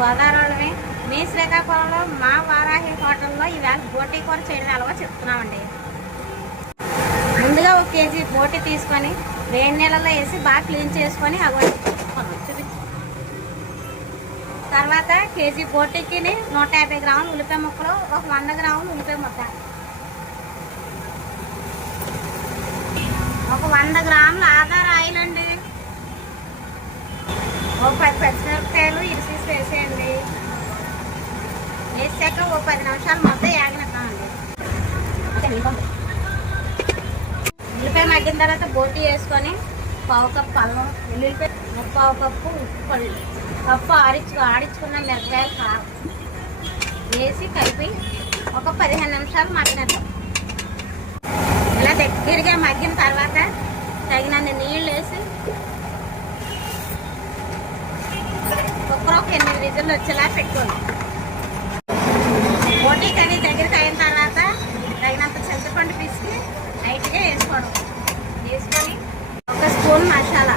గోదావరిలోనే మీ శ్రీకాకుళంలో మా వారాహి హోటల్లో ఈవేళ బోటీ కూర చేయడం ఎలాగో చెప్తున్నామండి. ముందుగా 1 కేజీ బోటీ తీసుకొని వేడి నీళ్ళలో వేసి బాగా క్లీన్ చేసుకొని తర్వాత కేజీ బోటీకి 150 గ్రాములు ఉల్లిపాయ ముక్కలు, ఒక 100 గ్రాములు ఉల్లిపాయ ముద్ద, ఒక 100 గ్రాములు ఆధార్ ఆయిల్ అండి, ఒక 10 పచ్చిమిరపకాయలు ఇరిసేసి వేసేయండి. వేసాక ఒక 10 నిమిషాలు మొత్తం యాగనిద్దామండి. ఉల్లిపాయ మగ్గిన తర్వాత బోటీ వేసుకొని 1/2 కప్పు అల్లం వెల్లుల్లిపాయ, 1/2 కప్పు ఉప్పు పళ్ళు, కప్పు ఆడించుకున్న మిరపకాయలు కారం వేసి కలిపి ఒక 15 నిమిషాలు మగ్గినట్టు. ఇలా దగ్గరగా మగ్గిన తర్వాత తగినన్ని నీళ్ళు వేసి కుక్కర్ ఒక 8 విజిల్లు వచ్చేలా పెట్టుకోండి. బోటీ కర్రీ దగ్గరికి అయిన తర్వాత తగినంత చింతపండు పిసికి లైట్గా వేసుకోవడం. వేసుకొని 1 స్పూన్ మసాలా,